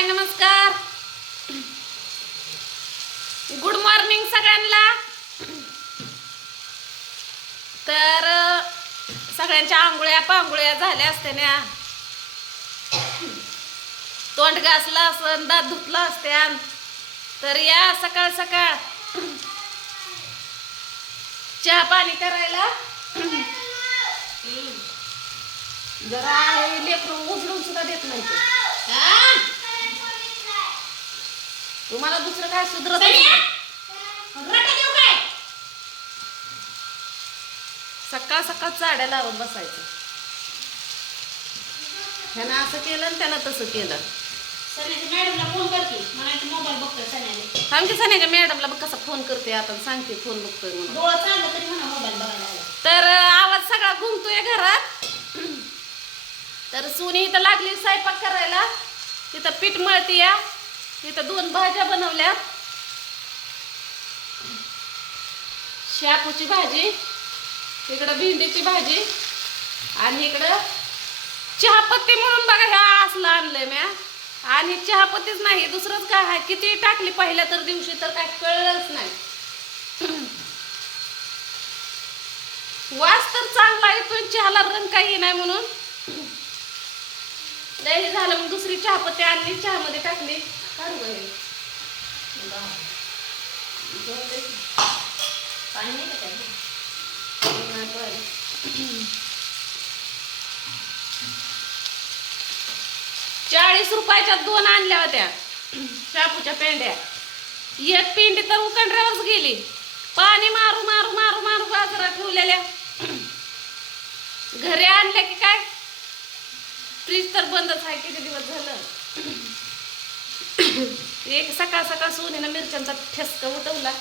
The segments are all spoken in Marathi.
हाय नमस्कार. गुड मॉर्निंग सगळ्यांना. तर सगळ्यांच्या आंघोळ्या पांघोळ्या झाल्या असते ना तोंड घासलं असन दात धुतलं असत्या तर या सकाळ सकाळ चहा पाणी करायला. जरा लेकरू लेकरं उचलून सुद्धा देत नाही तुम्हाला दुसरं काय सुधरत. सकाळ सकाळ चाड्या लावत बसायचं. ह्यानं असं केलं आणि त्यानं तसं केलं. मॅडमला फोन करते. मोबाईल बघतोय सण्याने आमच्या सण्याच्या मॅडमला बघ कसा फोन करते आता सांगते फोन बघतोय म्हणून. तरी आवाज सगळा घुमतोय घरात. तर सुनी इथं लागली स्वयंपाक करायला. तिथं पीठ मळती या इथं दोन भाज्या बनवल्या. शापूची भाजी इकडं भेंडीची भाजी आणि इकडं चहापत्ती म्हणून बघा ह्या असलं आणलंय म्या. आणि चहापत्तीच नाही दुसरंच काय आहे? किती टाकली पहिल्या तर दिवशी तर काय कळलंच नाही. वास तर चांगला येतो चहाला रंग काही नाही म्हणून. लय हे झालं मग दुसरी चहापत्ती आणली चहामध्ये टाकली. काढू हे. पाणी नाही का चाळीस रुपयाच्या दोन आणल्या होत्या. शापूच्या पेंड्या. एक पेंडी तर उकंड्यावरच गेली. पाणी मारू मारू मारू मारू बाजारात ठेवलेल्या. घरी आणल्या की काय? फ्रीज तर बंदच आहे किती दिवस झालं? एक सकाळ सकाळ सोनीनं मिरच्यांचा ठेसका उठवला.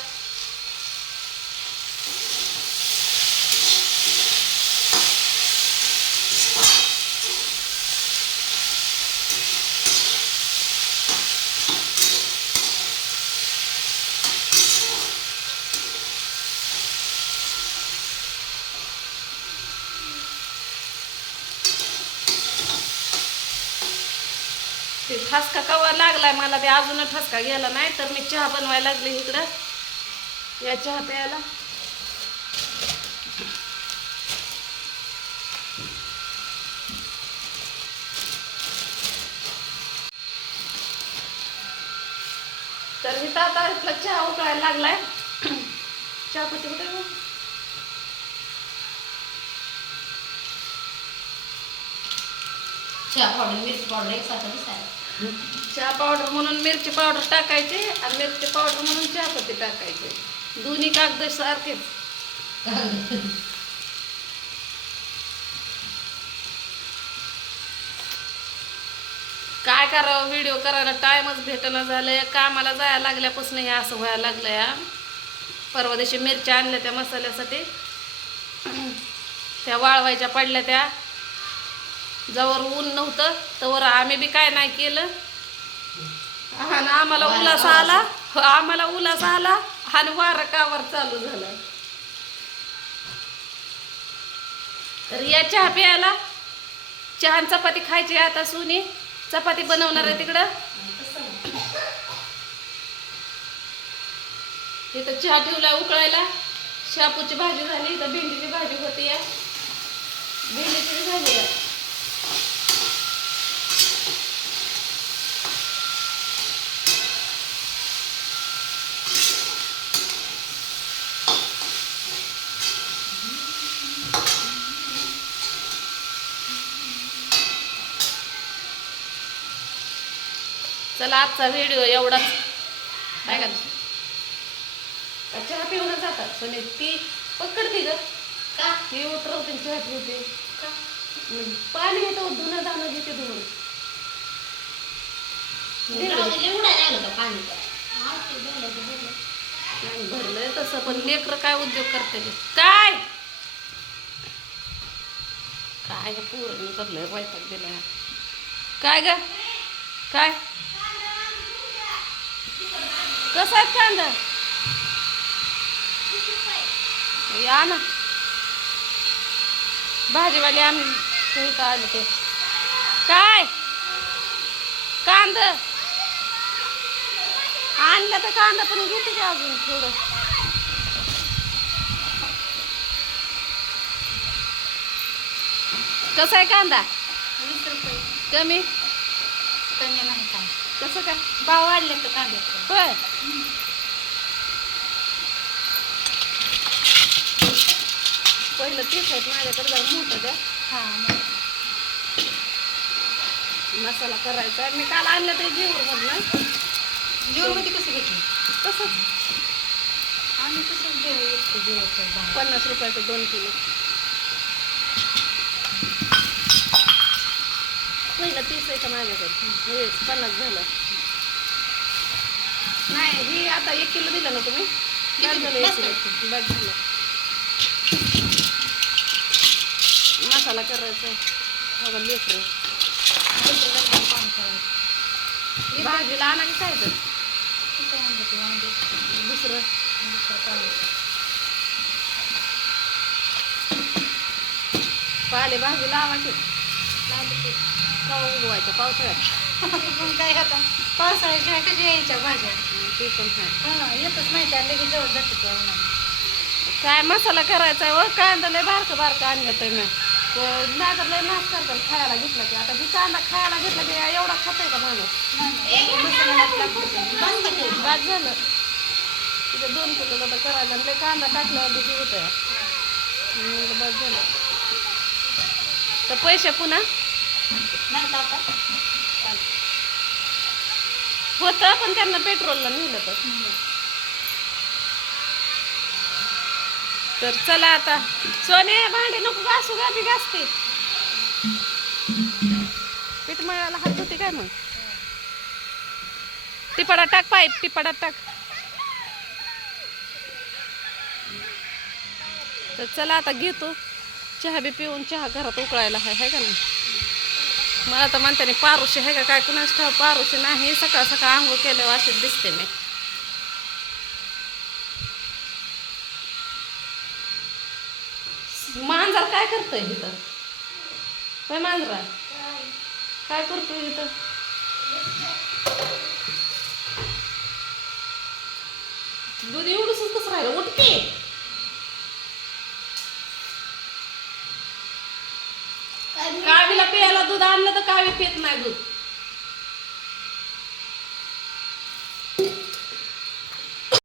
ते ठसका कवा लागलाय मला ते अजून ठसका गेला नाही तर मी चहा बनवायला लागले इकडं. या चहा प्यायला. तर इथं आता इथला चहा उकळायला लागलाय. चहा पत्ती कुठे चहा पावडर मिरची पावडर एक सारखं दिसायला. चहा पावडर म्हणून मिरची पावडर टाकायची आणि मिरची पावडर म्हणून चहापत्ती टाकायची. दोन्ही कागद सारखेच. काय करावं? व्हिडिओ करायला टाइमच भेटणं झालंय. कामाला जायला लागल्यापासून हे असं व्हायला लागलं या परवा दिवशी मिरच्या आणल्या त्या मसाल्यासाठी. त्या वाळवायच्या पडल्या त्या. जवळ ऊन नव्हतं तवर आम्ही बी काय नाही केलं. आणि आम्हाला उलास आला. आम्हाला उलास आला आणि वारं कावर चालू झालं. तर या चहा प्यायला. चहा चपाती खायची आता सुनी. चपाती बनवणार आहे तिकडं. इथं चहा ठेवला उकळायला. शापूची भाजी झाली इथं भेंडीची भाजी होती या भेंडीची बी झाली आहे चला आजचा व्हिडिओ एवढाच. काय का चहा पिऊन जातात. पण ती पकडते ग. का? ती उतरवते चहा ठेवते का? पाणी येतं धुणं धाणं घेते धुवून. भरलंय तसं पण लेकर काय उद्योग करते? काय? काय पूर्ण करलंय वैताग दिलाय. काय ग? काय? कसं आहे कांदा? या ना. भाजीवाली आम्ही इथं आले ते. काय? कांद? आणलं तर कांदा पण घेते की अजून थोडं. कसा आहे कांदा? वीस रुपये. कमी? कमी नाही काय. कसं काय? भाव वाढले तर कांद्याचे होय. पहिलं तेच आहेत माझ्याकडे जरा मोठं द्या. हा मसाला करायचा आहे. मी काल आणलं ते जीवरमधनं. जेवणमध्ये कसं घेतलं? तसंच. आम्ही येतो जेवायचं भाव पन्नास रुपयाचं दोन किलो. पहिलं तीस आहे का माझ्याकडे? हे पन्नास झालं. नाही ही आता एक किलो दिलं ना तुम्ही? बस झालं. मसाला करायचा बघा लेकरं करायचं भाजीला आणा की काय तर? दुसरं. दुसरं पाले भाजी लावा की. उगवायच्या? पावसाळ्यात. पण काय आता? पावसाळ्याशिवाय कशी यायच्या भाज्या? ते पण हा येतच नाही त्या लगेच जवळ जाते त्या उन्हाळ्यात काय मसाला करायचा आहे व? कांदा लय बारकं बारकं आणलं तर मी नाही तर लय नाश करतात खायला घेतलं की. आता ही कांदा खायला घेतला की एवढा खातोय का माणूस? बाद झालं. तिथे दोन किलो तर करायचं आणि लय कांदा टाकल्यावर भीती होत. आहे बाद झालं. तर पैसे पुन्हा? नाही का आता होतं पण त्यांना पेट्रोलला नेलं तर तर चला आता. सोने भांडे नको घासू गा मी घासते. पीठ मळायला हात होते काय मग? टिपाडा टाक पाईप टिपाडा टाक. तर चला आता घेतो. चहा बी पिऊन चहा घरात उकळायला आहे हाय का नाही? मला तर म्हणते पारुशी आहे का काय? कुणाच ठाव पारुशी नाही. सकाळ सकाळ आंघोळ केल्यावर अशीच दिसते मी. मांजर काय करतोय इथं? काय मांजरा? काय करतोय इथं? दूध एवढंच कसं राहिलं. उठते कावीला प्यायला दूध आणलं तर कावी पित नाही दूध.